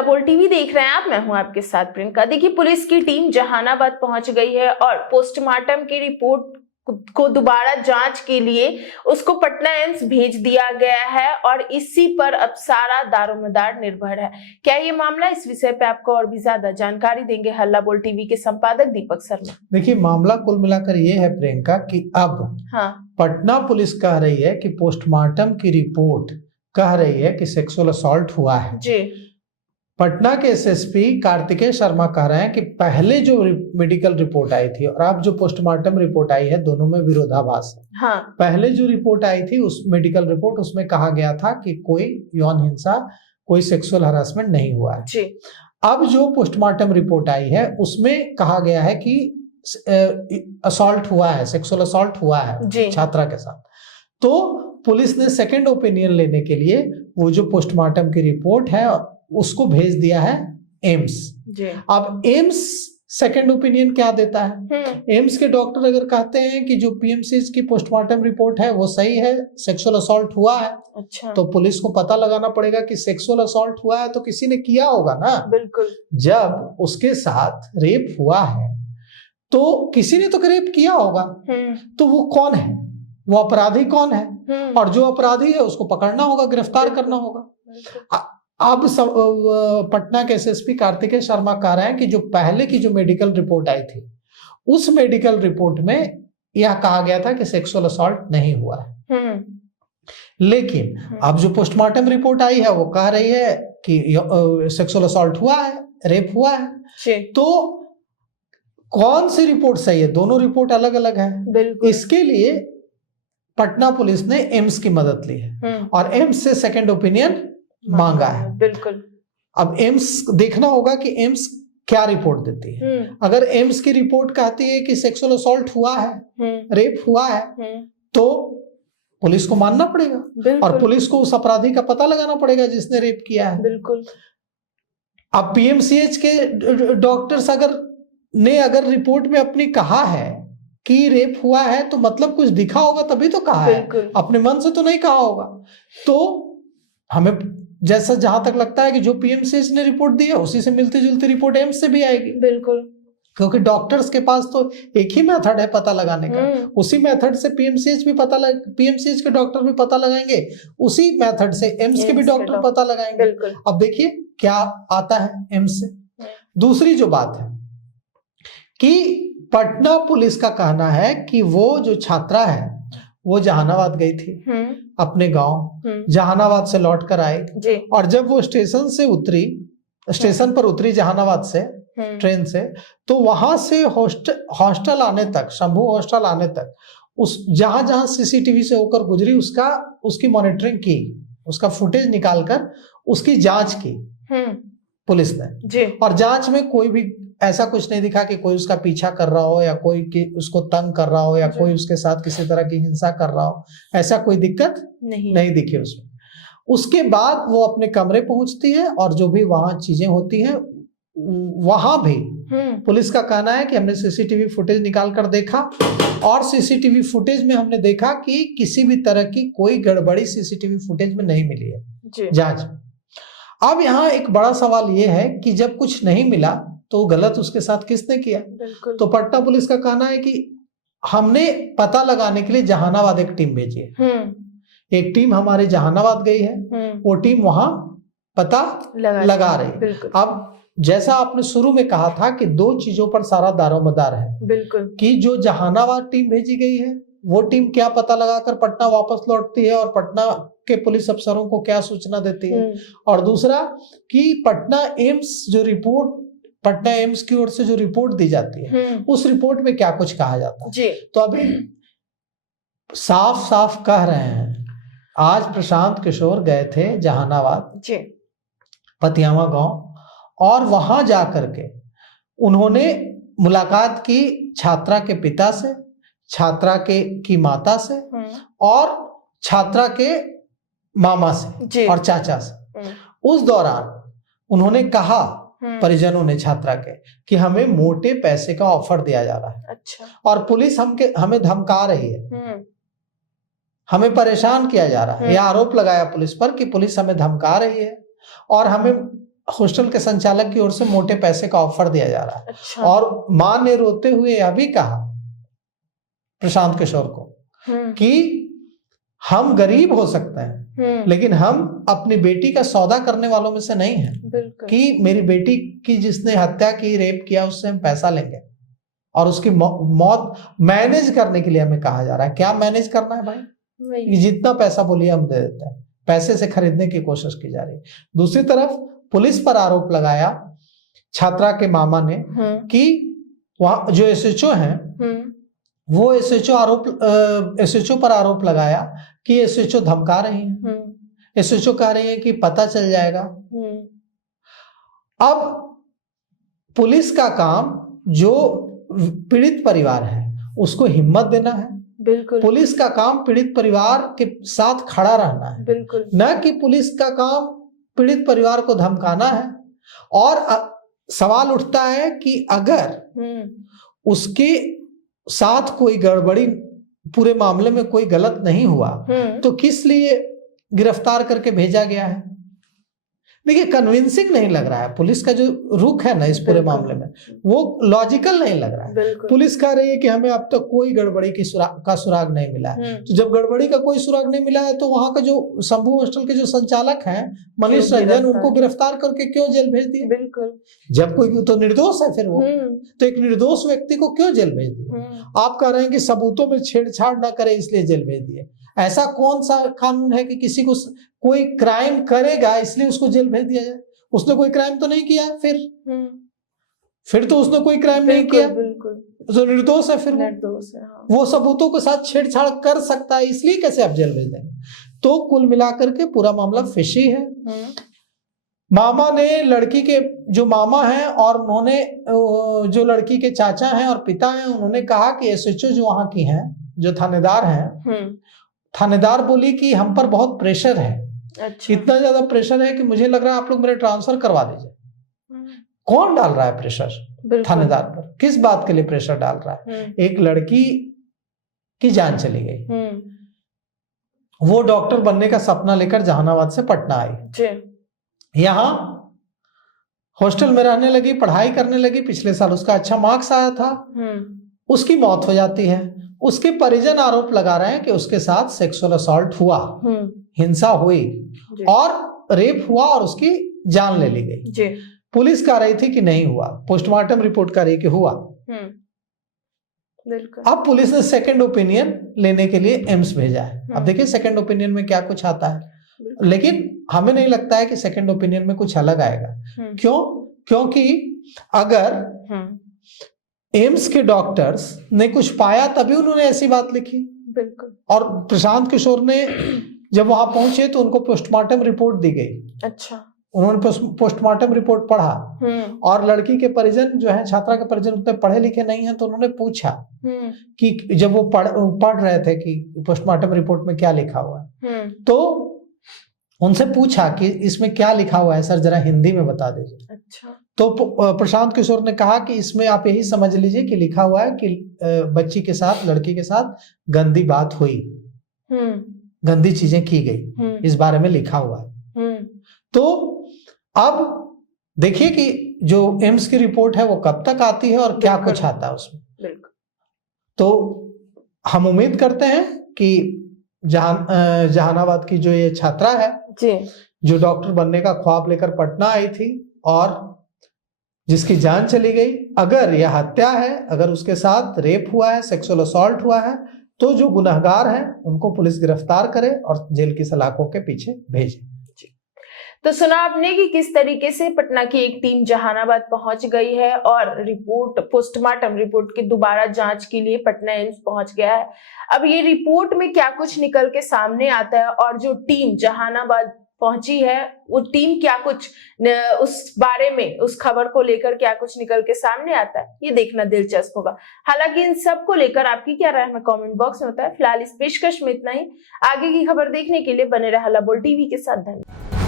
हल्ला बोल टीवी देख रहे हैं आप, मैं हूं आपके साथ प्रियंका। देखिए, पुलिस की टीम जहानाबाद पहुंच गई है और पोस्टमार्टम की रिपोर्ट को दोबारा जांच के लिए उसको पटना एम्स भेज दिया गया है और इसी पर अब सारा दारोमदार निर्भर है। क्या ये मामला, इस विषय पे आपको और भी ज्यादा जानकारी देंगे हल्ला बोल टीवी के संपादक दीपक शर्मा। देखिए, मामला कुल मिलाकर ये है प्रियंका कि अब पटना पुलिस कह रही है कि पोस्टमार्टम की रिपोर्ट कह रही है कि सेक्सुअल असॉल्ट हुआ है जी। पटना के एसएसपी कार्तिकेय शर्मा कह रहे हैं कि पहले जो मेडिकल रिपोर्ट आई थी और अब जो पोस्टमार्टम रिपोर्ट आई है, दोनों में विरोधाभास है। हाँ। पहले जो रिपोर्ट आई थी उस मेडिकल रिपोर्ट, उसमें कहा गया था कि कोई यौन हिंसा, कोई सेक्सुअल हरासमेंट नहीं हुआ है जी। अब जो पोस्टमार्टम रिपोर्ट आई है उसमें कहा गया है कि असॉल्ट हुआ है, सेक्सुअल असॉल्ट हुआ है छात्रा के साथ। तो पुलिस ने सेकेंड ओपिनियन लेने के लिए वो जो पोस्टमार्टम की रिपोर्ट है उसको भेज दिया है एम्स। अब एम्स सेकेंड ओपिनियन क्या देता है? एम्स के डॉक्टर अगर कहते हैं कि जो पीएमसीएच की पोस्टमार्टम रिपोर्ट है वो सही है, सेक्सुअल असॉल्ट हुआ है, अच्छा, तो पुलिस को पता लगाना पड़ेगा कि सेक्सुअल असॉल्ट हुआ है तो किसी ने किया होगा ना। बिल्कुल। जब उसके साथ रेप हुआ है तो किसी ने तो रेप किया होगा, तो वो कौन है, वो अपराधी कौन है, और जो अपराधी है उसको पकड़ना होगा, गिरफ्तार करना होगा। अब पटना के एसएसपी कार्तिकेय शर्मा कह रहे हैं कि जो पहले की जो मेडिकल रिपोर्ट आई थी उस मेडिकल रिपोर्ट में यह कहा गया था कि सेक्सुअल असॉल्ट नहीं हुआ है, लेकिन अब जो पोस्टमार्टम रिपोर्ट आई है वो कह रही है कि सेक्सुअल असॉल्ट हुआ है, रेप हुआ है। तो कौन सी रिपोर्ट सही है? दोनों रिपोर्ट अलग अलग है। इसके लिए पटना पुलिस ने एम्स की मदद ली है और एम्स से सेकंड ओपिनियन मांगा है। बिल्कुल। अब एम्स देखना होगा कि एम्स क्या रिपोर्ट देती है। अगर एम्स की रिपोर्ट कहती है कि सेक्सुअल असॉल्ट हुआ है, रेप हुआ है, तो पुलिस को मानना पड़ेगा और पुलिस को उस अपराधी का पता लगाना पड़ेगा जिसने रेप किया है। बिल्कुल। अब पीएमसीएच के डॉक्टर्स अगर रिपोर्ट में अपनी कहा है कि रेप हुआ है तो मतलब कुछ दिखा होगा तभी तो कहा है, अपने मन से तो नहीं कहा होगा। तो हमें जैसा जहां तक लगता है कि जो पीएमसीएच ने रिपोर्ट दी है उसी से मिलती जुलती रिपोर्ट एम्स से भी आएगी। बिल्कुल, क्योंकि डॉक्टर्स के पास तो एक ही मेथड है पता लगाने का, उसी मेथड से पीएमसीएच पीएमसीएच के डॉक्टर भी पता लगाएंगे, उसी मेथड से एम्स के भी डॉक्टर पता लगाएंगे। अब देखिए क्या आता है एम्स से। दूसरी जो बात है कि पटना पुलिस का कहना है कि वो जो छात्रा है वो जहानाबाद गई थी अपने गांव, जहानाबाद से लौट कर आई और जब वो स्टेशन पर उतरी जहानाबाद से ट्रेन से, तो वहां से हॉस्टल आने तक, शंभू हॉस्टल आने तक, उस जहां जहां सीसीटीवी से होकर गुजरी उसकी मॉनिटरिंग की, उसका फुटेज निकालकर उसकी जांच की पुलिस ने। और जांच में कोई भी ऐसा कुछ नहीं दिखा कि कोई उसका पीछा कर रहा हो या कोई उसको तंग कर रहा हो या कोई उसके साथ किसी तरह की हिंसा कर रहा हो, ऐसा कोई दिक्कत नहीं दिखी उसमें। उसके बाद वो अपने कमरे पहुंचती है और जो भी वहां चीजें होती हैं वहां भी पुलिस का कहना है कि हमने सीसीटीवी फुटेज निकाल कर देखा और सीसीटीवी फुटेज में हमने देखा कि किसी भी तरह की कोई गड़बड़ी सीसीटीवी फुटेज में नहीं मिली है जांच में। अब यहाँ एक बड़ा सवाल ये है कि जब कुछ नहीं मिला तो गलत उसके साथ किसने किया? तो पटना पुलिस का कहना है कि हमने पता लगाने के लिए जहानाबाद एक टीम भेजी है। एक टीम हमारे जहानाबाद गई है, वो टीम वहां पता लगा रही है। अब जैसा आपने शुरू में कहा था कि दो चीजों पर सारा दारोमदार है। बिल्कुल। कि जो जहानाबाद टीम भेजी गई है वो टीम क्या पता लगाकर पटना वापस लौटती है और पटना के पुलिस अफसरों को क्या सूचना देती है, और दूसरा कि पटना एम्स की ओर से जो रिपोर्ट दी जाती है उस रिपोर्ट में क्या कुछ कहा जाता है। तो अभी साफ साफ कह रहे हैं, आज प्रशांत किशोर गए थे जहानाबाद पतियामा गांव और वहां जाकर के उन्होंने मुलाकात की छात्रा के पिता से, छात्रा की माता से और छात्रा के मामा से और चाचा से। उस दौरान उन्होंने कहा परिजनों ने छात्रा के कि हमें मोटे पैसे का ऑफर दिया जा रहा है। अच्छा। और पुलिस हमें धमका रही है, हमें परेशान किया जा रहा है। यह आरोप लगाया पुलिस पर कि पुलिस हमें धमका रही है और हमें हॉस्टल के संचालक की ओर से मोटे पैसे का ऑफर दिया जा रहा है। अच्छा। और मां ने रोते हुए यह भी कहा प्रशांत किशोर को कि हम गरीब हो सकते हैं लेकिन हम अपनी बेटी का सौदा करने वालों में से नहीं हैं कि मेरी बेटी की जिसने हत्या की, रेप किया, उससे हम पैसा लेंगे और उसकी मौत मैनेज करने के लिए हमें कहा जा रहा है। क्या मैनेज करना है भाई? जितना पैसा बोलिए हम दे देते हैं। पैसे से खरीदने की कोशिश की जा रही है। दूसरी तरफ पुलिस पर आरोप लगाया छात्रा के मामा ने कि वहां जो एसएचओ हैं वो एसएचओ पर आरोप लगाया कि एसएचओ धमका रही है, एसएचओ कह रही है कि पता चल जाएगा। अब पुलिस का काम जो पीड़ित परिवार है उसको हिम्मत देना है। बिल्कुल। पुलिस का काम पीड़ित परिवार के साथ खड़ा रहना है। बिल्कुल। न कि पुलिस का काम पीड़ित परिवार को धमकाना है। और सवाल उठता है कि अगर उसके साथ कोई गड़बड़ी, पूरे मामले में कोई गलत नहीं हुआ तो किस लिए गिरफ्तार करके भेजा गया है? देखिए, कन्विंसिंग नहीं लग रहा है। पुलिस का जो रुख है ना इस पूरे मामले में वो लॉजिकल नहीं लग रहा है। पुलिस कह रही है कि हमें अब तक कोई गड़बड़ी की सुराग नहीं मिला है। तो जब गड़बड़ी का कोई सुराग नहीं मिला है तो वहां का जो शंभू हॉस्टल के जो संचालक हैं मनीष रंजन, उनको गिरफ्तार करके क्यों जेल भेज दिए? बिल्कुल। जब कोई तो निर्दोष है, फिर वो तो एक निर्दोष व्यक्ति को क्यों जेल भेज दिए? आप कह रहे हैं कि सबूतों में छेड़छाड़ ना करे इसलिए जेल भेज दिए। ऐसा कौन सा कानून है कि किसी को कोई क्राइम करेगा इसलिए उसको जेल भेज दिया जाए? उसने कोई क्राइम तो नहीं किया। फिर तो उसने कोई क्राइम नहीं किया। बिल्कुल। तो निर्दोष है। फिर निर्दोष है। हाँ। वो सबूतों के साथ छेड़छाड़ कर सकता है, इसलिए कैसे आप जेल भेज देंगे? तो कुल मिलाकर के पूरा मामला फिशी है। मामा ने, लड़की के जो मामा हैं और उन्होंने जो लड़की के चाचा हैं और पिता हैं, उन्होंने कहा कि एसएचओ जो वहां की हैं, जो थानेदार हैं, थानेदार बोली कि हम पर बहुत प्रेशर है। अच्छा। इतना ज्यादा प्रेशर है कि मुझे लग रहा है आप लोग मेरे ट्रांसफर करवा दीजिए। कौन डाल रहा है प्रेशर थानेदार पर? किस बात के लिए प्रेशर डाल रहा है? एक लड़की की जान चली गई, वो डॉक्टर बनने का सपना लेकर जहानाबाद से पटना आई, यहाँ हॉस्टल में रहने लगी, पढ़ाई करने लगी। पिछले साल उसका अच्छा मार्क्स आया था, उसकी मौत हो जाती है। उसके परिजन आरोप लगा रहे हैं कि उसके साथ सेक्सुअल असॉल्ट हुआ, हिंसा हुई और रेप हुआ और उसकी जान ले ली गई। पुलिस कह रही थी कि नहीं हुआ, पोस्टमार्टम रिपोर्ट कर रही कि हुआ। अब पुलिस ने सेकंड ओपिनियन लेने के लिए एम्स भेजा है। अब देखिए सेकंड ओपिनियन में क्या कुछ आता है, लेकिन हमें नहीं लगता है कि सेकंड ओपिनियन में कुछ अलग आएगा। क्यों? क्योंकि अगर एम्स के डॉक्टर्स ने कुछ पाया तभी उन्होंने ऐसी बात लिखी। बिल्कुल। और प्रशांत किशोर ने जब वहां पहुंचे तो उनको पोस्टमार्टम रिपोर्ट दी गई। अच्छा। उन्होंने पोस्टमार्टम रिपोर्ट पढ़ा और लड़की के परिजन जो है, छात्रा के परिजन उतने पढ़े लिखे नहीं हैं, तो उन्होंने पूछा कि जब वो पढ़ रहे थे कि पोस्टमार्टम रिपोर्ट में क्या लिखा हुआ है, तो उनसे पूछा कि इसमें क्या लिखा हुआ है सर, जरा हिंदी में बता दीजिए। अच्छा। तो प्रशांत किशोर ने कहा कि इसमें आप यही समझ लीजिए कि लिखा हुआ है कि बच्ची के साथ, लड़की के साथ गंदी बात हुई, गंदी चीजें की गई, इस बारे में लिखा हुआ है। तो अब देखिए कि जो एम्स की रिपोर्ट है वो कब तक आती है और क्या कुछ आता है उसमें। तो हम उम्मीद करते हैं कि जहानाबाद की जो ये छात्रा है जी, जो डॉक्टर बनने का ख्वाब लेकर पटना आई थी और जिसकी जान चली गई, अगर यह हत्या है, अगर उसके साथ रेप हुआ है, सेक्सुअल असॉल्ट हुआ है, तो जो गुनहगार हैं उनको पुलिस गिरफ्तार करे और जेल की सलाखों के पीछे भेजे। तो सुना आपने कि किस तरीके से पटना की एक टीम जहानाबाद पहुंच गई है और पोस्टमार्टम रिपोर्ट की दोबारा जांच के लिए पटना एम्स पहुंच गया है। अब ये रिपोर्ट में क्या कुछ निकल के सामने आता है और जो टीम जहानाबाद पहुंची है वो टीम क्या कुछ उस बारे में, उस खबर को लेकर क्या कुछ निकल के सामने आता है, ये देखना दिलचस्प होगा। हालांकि इन सब को लेकर आपकी क्या राय हमें कमेंट बॉक्स में बताएं। फिलहाल इस पेशकश में इतना ही। आगे की खबर देखने के लिए बने रहा हला बोल टीवी के साथ। धन्यवाद।